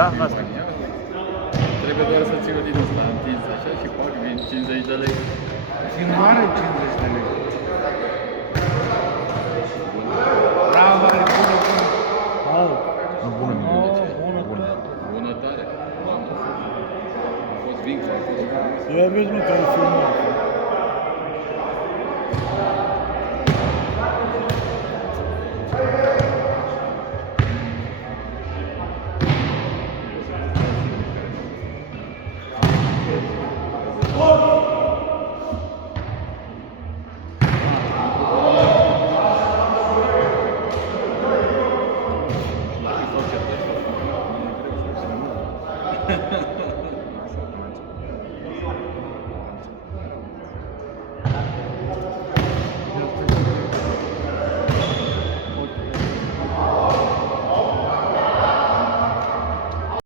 Da, asta. Trebuie doar să ții-o din ăsta întins așa și fac vin 50 de lei. Și nu are 50 de lei. Bravo, are bună, bună. Oh, bună, Oh, bună, bună, bună. bună. Bună tare. A fost vin, a fost Ia vezi, mă, că ai filmat.